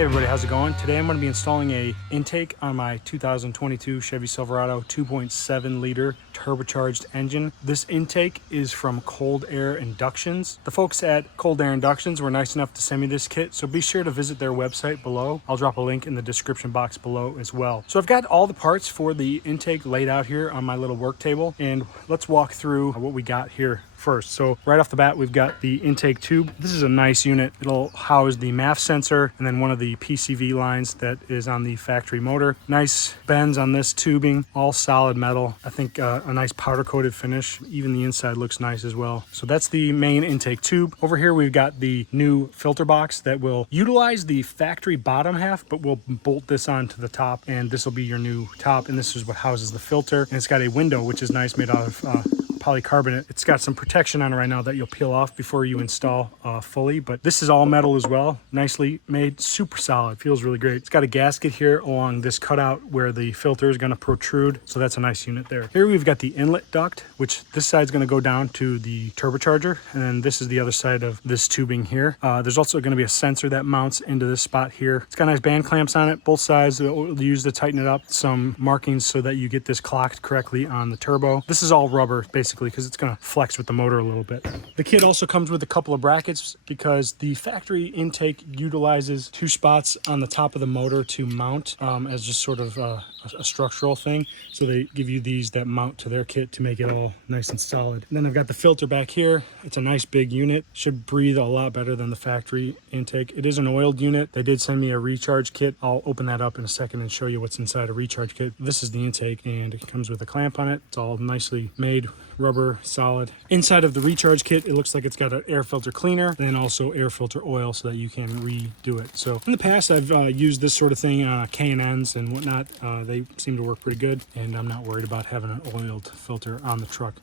Hey everybody, how's it going? Today I'm going to be installing a intake on my 2022 Chevy Silverado 2.7 liter turbocharged engine. This intake is from Cold Air Inductions. The folks at Cold Air Inductions were nice enough to send me this kit, so be sure to visit their website below. I'll drop a link in the description box below as well. So I've got all the parts for the intake laid out here on my little work table, and let's walk through what we got here first. So right off the bat, we've got the intake tube. This is a nice unit. It'll house the MAF sensor and then one of the PCV lines that is on the factory motor. Nice bends on this tubing, all solid metal. I think a nice powder coated finish. Even the inside looks nice as well. So that's the main intake tube. Over here, we've got the new filter box that will utilize the factory bottom half, but we'll bolt this onto the top, and this will be your new top. And this is what houses the filter. And it's got a window, which is nice, made out of polycarbonate. It's got some protection on it right now that you'll peel off before you install fully, but this is all metal as well. Nicely made, super solid, feels really great. It's got a gasket here along this cutout where the filter is going to protrude, so that's a nice unit there. Here we've got the inlet duct, which this side's going to go down to the turbocharger, and then this is the other side of this tubing here. There's also going to be a sensor that mounts into this spot here. It's got nice band clamps on it, both sides. We'll use to tighten it up, some markings so that you get this clocked correctly on the turbo. This is all rubber basically, because it's going to flex with the motor a little bit. The kit also comes with a couple of brackets because the factory intake utilizes two spots on the top of the motor to mount as just sort of a structural thing. So they give you these that mount to their kit to make it all nice and solid. And then I've got the filter back here. It's a nice big unit. Should breathe a lot better than the factory intake. It is an oiled unit. They did send me a recharge kit. I'll open that up in a second and show you what's inside a recharge kit. This is the intake, and it comes with a clamp on it. It's all nicely made, rubber, solid. Inside of the recharge kit, it looks like it's got an air filter cleaner and then also air filter oil so that you can redo it. So in the past, I've used this sort of thing on K&Ns and whatnot. They seem to work pretty good, and I'm not worried about having an oiled filter on the truck.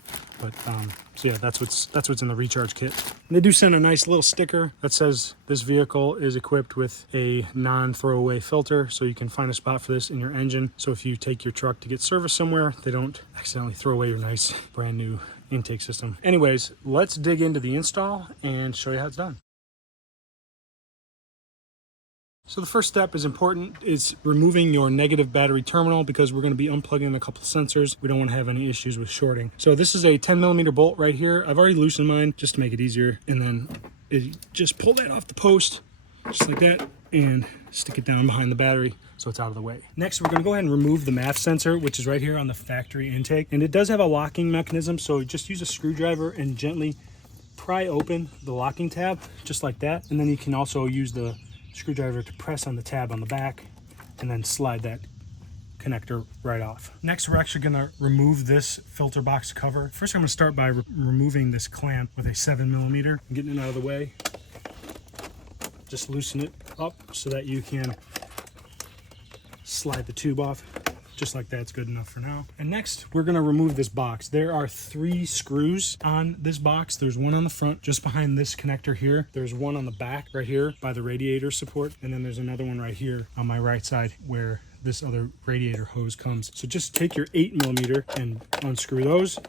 But so yeah, that's what's in the recharge kit. And they do send a nice little sticker that says this vehicle is equipped with a non-throwaway filter, so you can find a spot for this in your engine. So if you take your truck to get service somewhere, they don't accidentally throw away your nice brand new intake system. Anyways, let's dig into the install and show you how it's done. So the first step is important. It's removing your negative battery terminal because we're going to be unplugging a couple of sensors. We don't want to have any issues with shorting. So this is a 10mm bolt right here. I've already loosened mine just to make it easier. And then just pull that off the post just like that and stick it down behind the battery so it's out of the way. Next, we're going to go ahead and remove the MAF sensor, which is right here on the factory intake. And it does have a locking mechanism, so just use a screwdriver and gently pry open the locking tab just like that. And then you can also use the screwdriver to press on the tab on the back and then slide that connector right off. Next, we're actually going to remove this filter box cover. First, I'm going to start by removing this clamp with a 7mm and getting it out of the way. Just loosen it up so that you can slide the tube off. Just like that's good enough for now. And next, we're gonna remove this box. There are 3 screws on this box. There's one on the front, just behind this connector here. There's one on the back right here by the radiator support. And then there's another one right here on my right side where this other radiator hose comes. So just take your 8mm and unscrew those.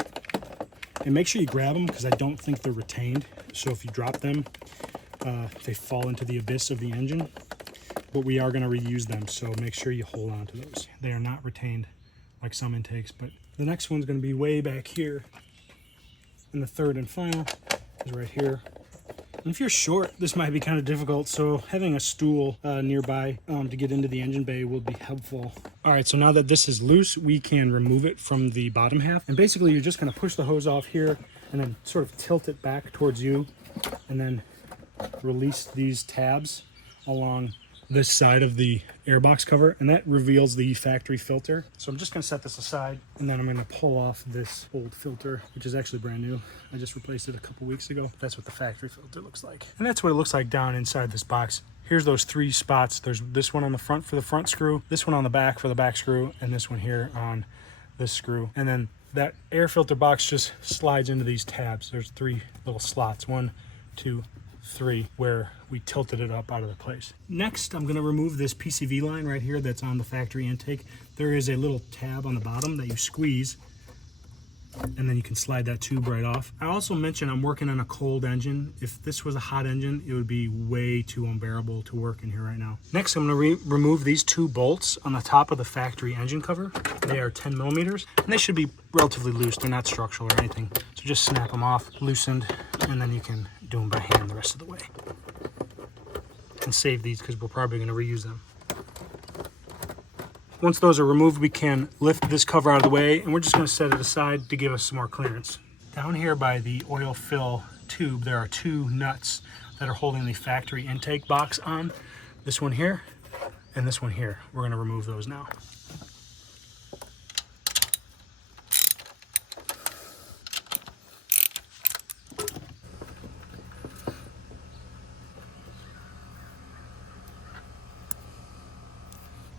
And make sure you grab them because I don't think they're retained. So if you drop them, they fall into the abyss of the engine. But we are going to reuse them, so make sure you hold on to those. They are not retained like some intakes, but the next one's going to be way back here. And the third and final is right here. And if you're short, this might be kind of difficult, so having a stool nearby to get into the engine bay will be helpful. All right, so now that this is loose, we can remove it from the bottom half. And basically, you're just going to push the hose off here and then sort of tilt it back towards you and then release these tabs along this side of the airbox cover, and that reveals the factory filter. So I'm just going to set this aside, and then I'm going to pull off this old filter, which is actually brand new. I just replaced it a couple weeks ago. That's what the factory filter looks like. And that's what it looks like down inside this box. Here's those 3 spots. There's this one on the front for the front screw, this one on the back for the back screw, and this one here on this screw. And then that air filter box just slides into these tabs. There's 3 little slots, 1, 2, 3, where we tilted it up out of the place. Next, I'm going to remove this PCV line right here that's on the factory intake. There is a little tab on the bottom that you squeeze and then you can slide that tube right off. I also mentioned I'm working on a cold engine. If this was a hot engine, it would be way too unbearable to work in here right now. Next, I'm going to remove these two bolts on the top of the factory engine cover. They are 10 millimeters, and they should be relatively loose. They're not structural or anything. So just snap them off, loosened, and then you can do them by hand the rest of the way. And save these because we're probably going to reuse them. Once those are removed, we can lift this cover out of the way, and we're just going to set it aside to give us some more clearance. Down here by the oil fill tube, there are two nuts that are holding the factory intake box on. This one here and this one here. We're going to remove those now.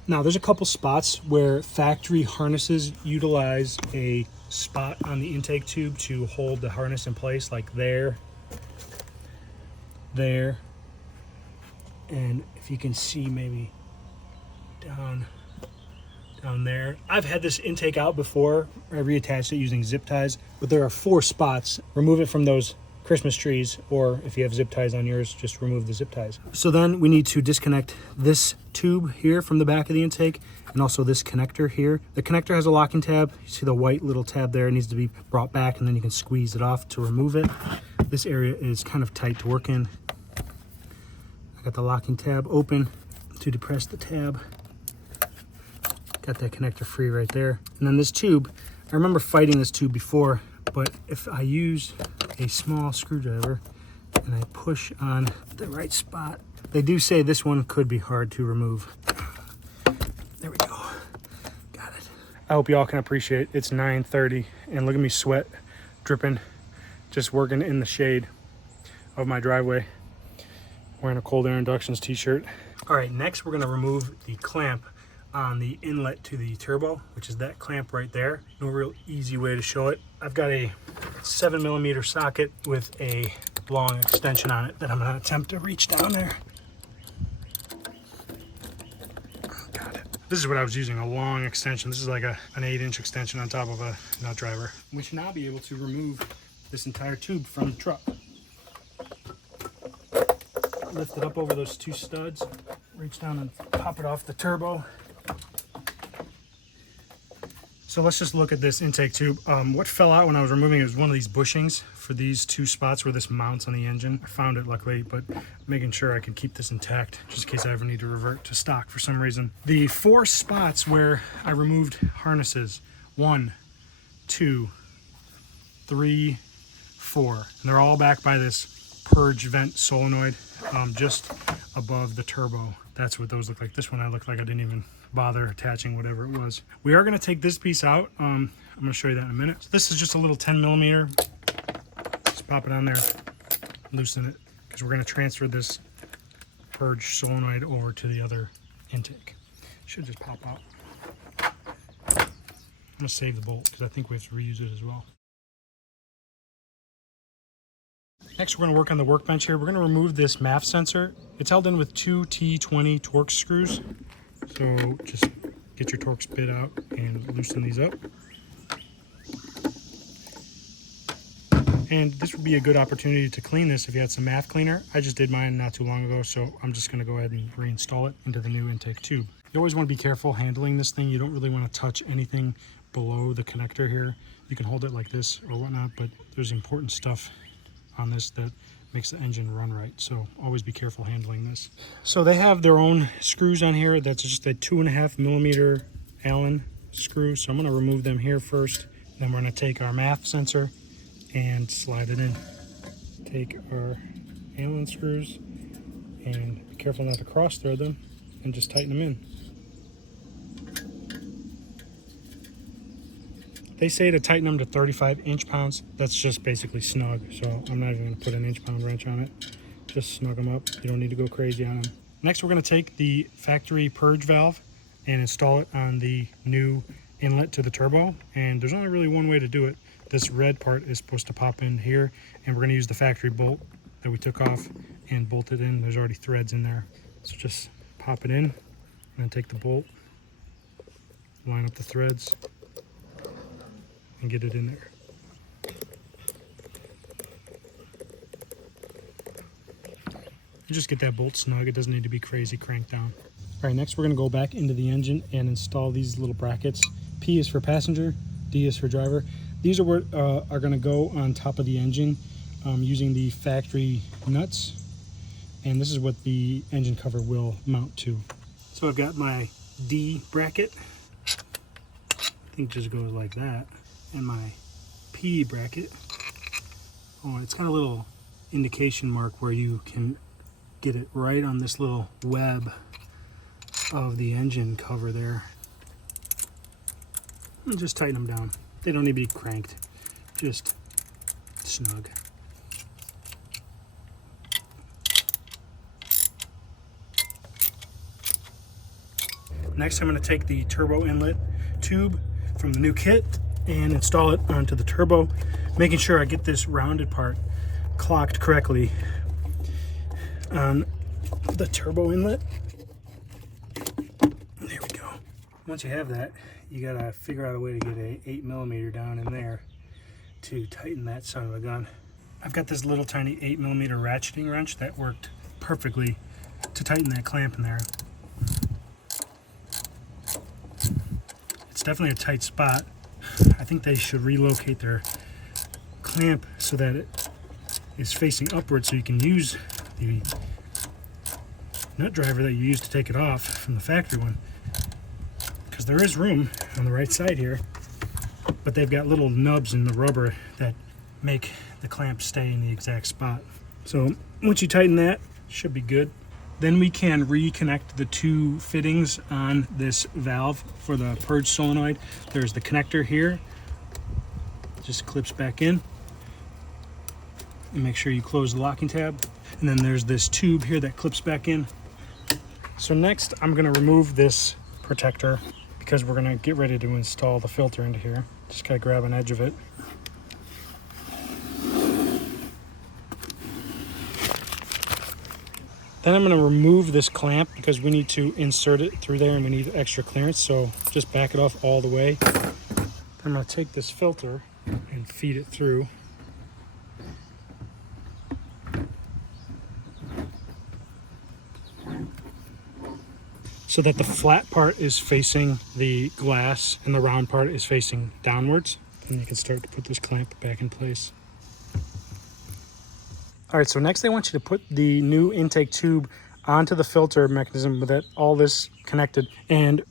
Now there's a couple spots where factory harnesses utilize a spot on the intake tube to hold the harness in place, like there, and if you can see maybe down there. I've had this intake out before. I reattached it using zip ties, but there are 4 spots. Remove it from those Christmas trees, or if you have zip ties on yours, just remove the zip ties. So then we need to disconnect this tube here from the back of the intake, and also this connector here. The connector has a locking tab. You see the white little tab there. It needs to be brought back, and then you can squeeze it off to remove it. This area is kind of tight to work in. I got the locking tab open to depress the tab. Got that connector free right there. And then this tube, I remember fighting this tube before, but if I use a small screwdriver and I push on the right spot, they do say this one could be hard to remove. There we go. Got it. I hope y'all can appreciate it's 9:30 and look at me sweat dripping, just working in the shade of my driveway, wearing a Cold Air Inductions t-shirt. All right, next we're gonna remove the clamp on the inlet to the turbo, which is that clamp right there. No real easy way to show it. I've got a 7mm socket with a long extension on it that I'm gonna attempt to reach down there. Got it. This is what I was using, a long extension. This is like an 8-inch extension on top of a nut driver. We should now be able to remove this entire tube from the truck. Lift it up over those 2 studs, reach down and pop it off the turbo. So let's just look at this intake tube. What fell out when I was removing it was one of these bushings for these 2 spots where this mounts on the engine. I found it luckily, but making sure I can keep this intact just in case I ever need to revert to stock for some reason. The 4 spots where I removed harnesses, 1, 2, 3, 4, and they're all back by this purge vent solenoid just above the turbo. That's what those look like. This one I looked like I didn't even bother attaching whatever it was. We are going to take this piece out. I'm going to show you that in a minute. So this is just a little 10mm. Just pop it on there, loosen it, because we're going to transfer this purge solenoid over to the other intake. Should just pop out. I'm going to save the bolt because I think we have to reuse it as well. Next, we're going to work on the workbench here. We're going to remove this MAF sensor. It's held in with 2 T20 Torx screws. So just get your Torx bit out and loosen these up. And this would be a good opportunity to clean this if you had some MAF cleaner. I just did mine not too long ago, so I'm just going to go ahead and reinstall it into the new intake tube. You always want to be careful handling this thing. You don't really want to touch anything below the connector here. You can hold it like this or whatnot, but there's important stuff on this that makes the engine run right, so always be careful handling this. So they have their own screws on here. That's just a 2.5mm Allen screw, so I'm going to remove them here first. Then we're going to take our MAF sensor and slide it in. Take our Allen screws and be careful not to cross thread them and just tighten them in. They say to tighten them to 35 inch-pounds. That's just basically snug, so I'm not even going to put an inch-pound wrench on it. Just snug them up. You don't need to go crazy on them. Next, we're going to take the factory purge valve and install it on the new inlet to the turbo. And there's only really one way to do it. This red part is supposed to pop in here, and we're going to use the factory bolt that we took off and bolt it in. There's already threads in there. So just pop it in, and then take the bolt, line up the threads, and get it in there. You just get that bolt snug. It doesn't need to be crazy cranked down. All right, next we're gonna go back into the engine and install these little brackets. P is for passenger, D is for driver. These are what are gonna go on top of the engine using the factory nuts. And this is what the engine cover will mount to. So I've got my D bracket. I think it just goes like that. And my P bracket. Oh, it's got a little indication mark where you can get it right on this little web of the engine cover there. And just tighten them down. They don't need to be cranked, just snug. Next, I'm going to take the turbo inlet tube from the new kit and install it onto the turbo, making sure I get this rounded part clocked correctly on the turbo inlet. There we go. Once you have that, you gotta figure out a way to get a 8mm down in there to tighten that son of a gun. I've got this little tiny 8mm ratcheting wrench that worked perfectly to tighten that clamp in there. It's definitely a tight spot. I think they should relocate their clamp so that it is facing upward so you can use the nut driver that you used to take it off from the factory one. Because there is room on the right side here, but they've got little nubs in the rubber that make the clamp stay in the exact spot. So once you tighten that, should be good. Then we can reconnect the two fittings on this valve for the purge solenoid. There's the connector here, just clips back in. And make sure you close the locking tab. And then there's this tube here that clips back in. So next I'm gonna remove this protector because we're gonna get ready to install the filter into here. Just gotta grab an edge of it. Then I'm gonna remove this clamp because we need to insert it through there and we need extra clearance. So just back it off all the way. Then I'm gonna take this filter and feed it through. So that the flat part is facing the glass and the round part is facing downwards. And you can start to put this clamp back in place. All right, so next they want you to put the new intake tube onto the filter mechanism with all this connected. And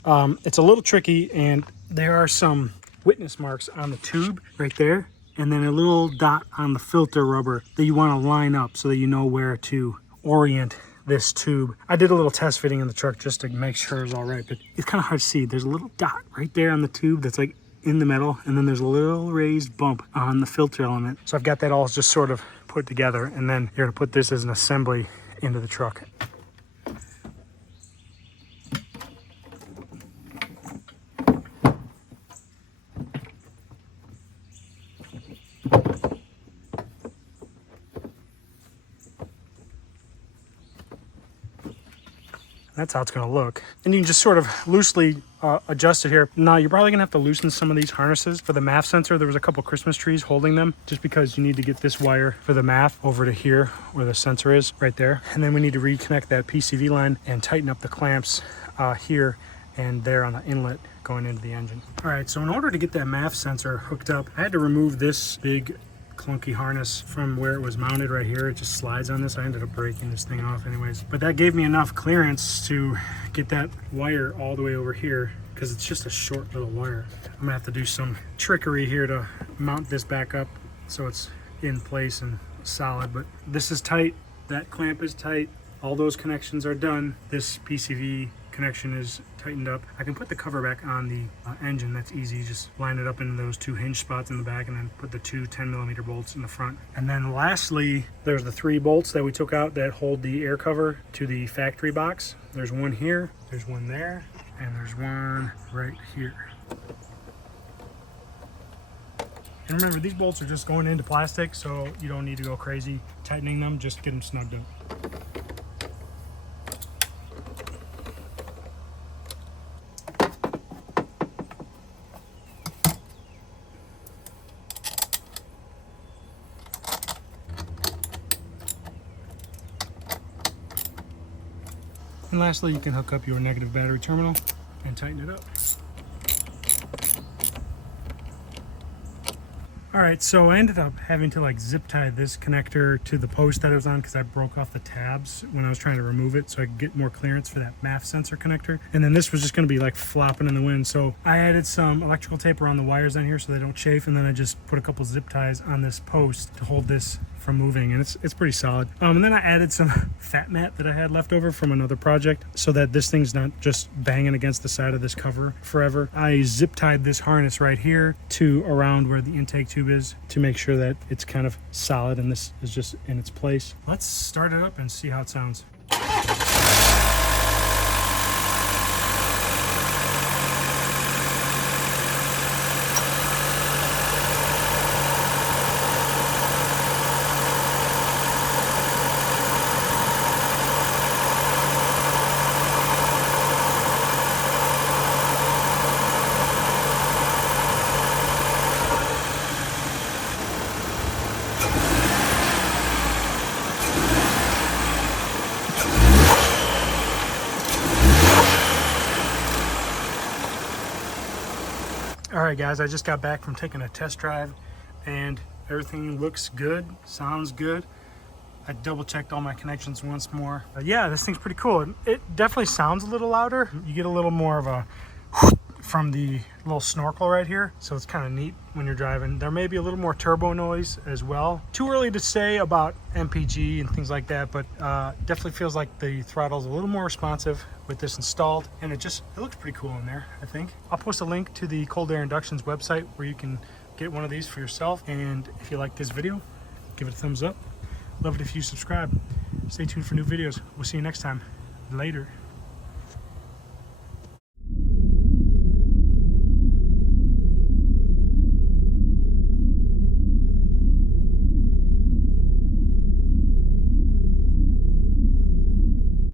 it's a little tricky, and there are some witness marks on the tube right there, and then a little dot on the filter rubber that you want to line up so that you know where to orient this tube. I did a little test fitting in the truck just to make sure it was all right, but it's kind of hard to see. There's a little dot right there on the tube that's like in the metal, and then there's a little raised bump on the filter element. So I've got that all just sort of put together, and then you're gonna put this as an assembly into the truck. That's how it's going to look. And you can just sort of loosely adjust it here. Now, you're probably going to have to loosen some of these harnesses. For the MAF sensor, there was a couple Christmas trees holding them just because you need to get this wire for the MAF over to here where the sensor is, right there. And then we need to reconnect that PCV line and tighten up the clamps here and there on the inlet going into the engine. All right, so in order to get that MAF sensor hooked up, I had to remove this big clunky harness from where it was mounted right here. It just slides on this. I ended up breaking this thing off anyways, but that gave me enough clearance to get that wire all the way over here because it's just a short little wire. I'm gonna have to do some trickery here to mount this back up so it's in place and solid, but this is tight, that clamp is tight, all those connections are done. This PCV connection is tightened up. I can put the cover back on the engine. That's easy. Just line it up into those two hinge spots in the back and then put the two 10mm bolts in the front. And then lastly, there's the 3 bolts that we took out that hold the air cover to the factory box. There's one here, there's one there, and there's one right here. And remember, these bolts are just going into plastic, so you don't need to go crazy tightening them. Just get them snugged up. And lastly, you can hook up your negative battery terminal and tighten it up. Alright, so I ended up having to like zip tie this connector to the post that it was on because I broke off the tabs when I was trying to remove it so I could get more clearance for that MAF sensor connector. And then this was just going to be like flopping in the wind. So I added some electrical tape around the wires on here so they don't chafe, and then I just put a couple zip ties on this post to hold this from moving, and it's pretty solid. And then I added some fat mat that I had left over from another project so that this thing's not just banging against the side of this cover forever. I zip tied this harness right here to around where the intake tube is to make sure that it's kind of solid and this is just in its place. Let's start it up and see how it sounds. Alright guys, I just got back from taking a test drive and everything looks good, sounds good. I double checked all my connections once more. Yeah, this thing's pretty cool. It definitely sounds a little louder. You get a little more of a from the little snorkel right here, so it's kind of neat when you're driving. There may be a little more turbo noise as well. Too early to say about MPG and things like that, but definitely feels like the throttle's a little more responsive with this installed, and it looks pretty cool in there, I think. I'll post a link to the Cold Air Inductions website where you can get one of these for yourself, and if you like this video, give it a thumbs up. Love it if you subscribe. Stay tuned for new videos. We'll see you next time. Later.